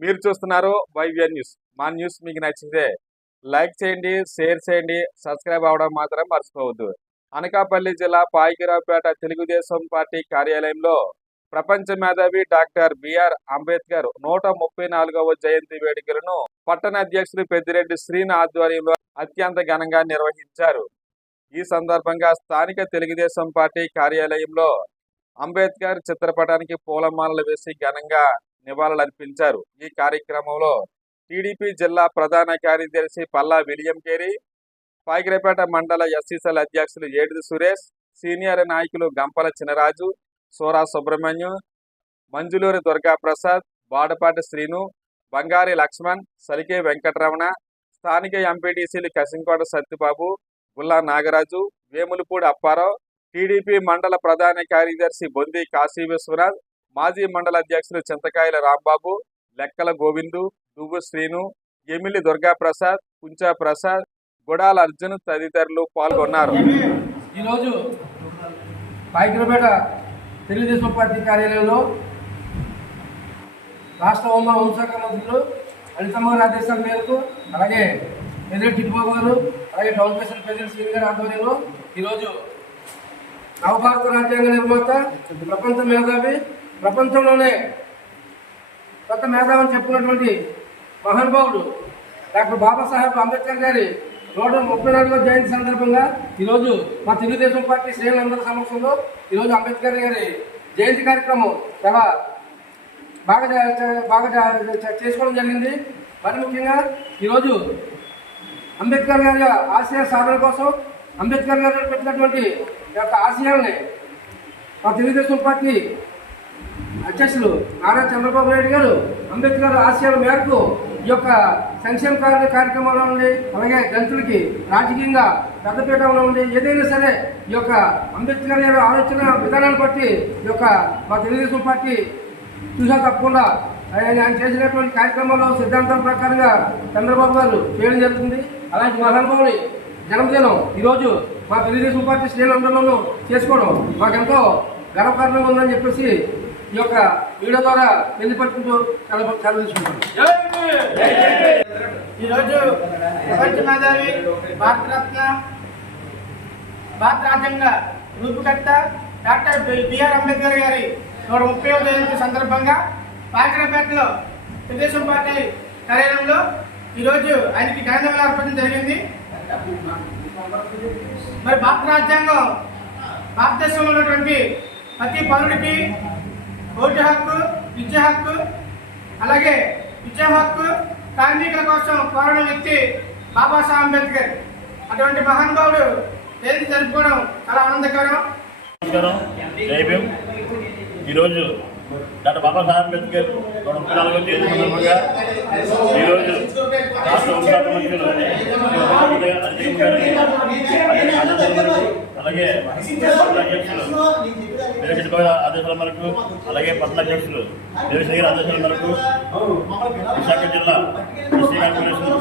మీరు చూస్తున్నారు YVN news. మా న్యూస్ మీకు నచ్చితే లైక్ చేయండి, షేర్ చేయండి, సబ్స్క్రైబ్ అవ్వడం మాత్రం మర్చిపోవద్దు. అనకాపల్లి జిల్లా పాయికిరావుపేట తెలుగుదేశం పార్టీ కార్యాలయంలో ప్రపంచ మేధావి డాక్టర్ బిఆర్ అంబేద్కర్ 134వ జయంతి వేడుకలను పట్టణ అధ్యక్షులు పెద్దిరెడ్డి శ్రీను ఆధ్వర్యంలో అత్యంత ఘనంగా నిర్వహించారు. ఈ సందర్భంగా స్థానిక తెలుగుదేశం పార్టీ కార్యాలయంలో అంబేద్కర్ చిత్రపటానికి పూలమాలలు వేసి ఘనంగా నివాళులర్పించారు. ఈ కార్యక్రమంలో టీడీపీ జిల్లా ప్రధాన కార్యదర్శి పల్లా విలియం కేరీ, పాయికిరావుపేట మండల ఎస్సీసీఎల్ అధ్యక్షులు ఏడిది సురేష్, సీనియర్ నాయకులు గంపల చినరాజు, సోరా సుబ్రహ్మణ్యం, మంజులూరి దుర్గాప్రసాద్, బాడపాటి శ్రీను, బంగారి లక్ష్మణ్, సలికే వెంకటరమణ, స్థానిక ఎంపీటీసీలు కసింకోట సత్యబాబు, గుల్లా నాగరాజు, వేములపూడి అప్పారావు, టీడీపీ మండల ప్రధాన కార్యదర్శి బొంది కాశీ విశ్వనాథ్, మాజీ మండల అధ్యక్షులు చింతకాయల రాంబాబు, లెక్కల గోవిందు, దువ్వు శ్రీను, ఎమిలి దుర్గాప్రసాద్, కుంచా ప్రసాద్, గుడాల అర్జున్ తదితరులు పాల్గొన్నారు. ఈరోజు పాయికిరావుపేట తెలుగుదేశం పార్టీ కార్యాలయంలో రాష్ట్ర హోంశాఖ మంత్రులు అనితమ్మ గారి ఆదేశాల మేరకు, అలాగే పెద్దిరెడ్డి చిట్టుబాబు గారు, అలాగే టౌన్ ప్రెసిడెంట్ పెద్దిరెడ్డి శ్రీను గారి ఆధ్వర్యంలో ఈరోజు నవభారత రాజ్యాంగ నిర్మాత, ప్రపంచ మేధావి, ప్రపంచంలోనే కొత్త మేధావిని చెప్పుకున్నటువంటి మహానుభావుడు డాక్టర్ బాబాసాహెబ్ అంబేద్కర్ గారి 134వ జయంతి సందర్భంగా ఈరోజు మా తెలుగుదేశం పార్టీ శ్రేణులందరి సమక్షంలో ఈరోజు అంబేద్కర్ గారి జయంతి కార్యక్రమం చాలా బాగా చేసుకోవడం జరిగింది. మరి ముఖ్యంగా ఈరోజు అంబేద్కర్ గారి ఆశయ సాధన కోసం అంబేద్కర్ గారు పెట్టినటువంటి యొక్క ఆశయాల్ని మా తెలుగుదేశం పార్టీ అధ్యక్షులు నారా చంద్రబాబు నాయుడు గారు అంబేద్కర్ ఆశయాల మేరకు ఈ యొక్క సంక్షేమ కార్యక్రమంలో ఉండి, అలాగే దళితులకి రాజకీయంగా పెద్దపీఠంలో ఉండి, ఏదైనా సరే ఈ యొక్క అంబేద్కర్ గారి ఆలోచన విధానాన్ని బట్టి ఈ యొక్క మా తెలుగుదేశం పార్టీ చూసా తప్పకుండా ఆయన చేసినటువంటి కార్యక్రమాల్లో సిద్ధాంతాల ప్రకారంగా చంద్రబాబు గారు చేయడం జరుగుతుంది. అలాంటి మహానుభావుని జన్మదినం ఈరోజు మా తెలుగుదేశం పార్టీ శ్రేణులందరిలోనూ చేసుకోవడం మాకెంతో గర్వకారణంగా ఉందని చెప్పేసి ఈ యొక్క వీడియో ద్వారా తెలియపరుచుకుంటూ సెలవుకుంటున్నాం. ఈరోజు ప్రపంచ మేధావి, భారతరత్న, భారత రాజ్యాంగ రూపకర్త డాక్టర్ బిఆర్ అంబేద్కర్ గారి 130వ జయంతి సందర్భంగా పాయికిరావుపేటలో తెలుగుదేశం పార్టీ కార్యాలయంలో ఈరోజు ఆయనకి ఘనంగా అర్పించడం జరిగింది. మరి భారత రాజ్యాంగం భారతదేశంలో ఉన్నటువంటి ప్రతి పౌరుడికి ఓటు హక్కు, విద్య హక్కు, అలాగే విద్యా హక్కు, కార్మికుల కోసం పోరాడిన వ్యక్తి బాబాసాహెబ్ అంబేద్కర్. అటువంటి మహానుభావుడు జయంతి జరుపుకోవడం చాలా ఆనందకరం. ఈరోజు డాక్టర్ బాబాసాహెబ్ అంబేద్కర్ 134వ జయంతి సందర్భంగా ఈరోజు రాష్ట్ర హోంశాఖ మంత్రులు అలాగే అధ్యక్షులు ఆదేశాల మేరకు, అలాగే పట్టణ అధ్యక్షులు దేవశ్రీ గారి ఆదేశాల మేరకు విశాఖ జిల్లా ఎస్సీ కార్పొరేషన్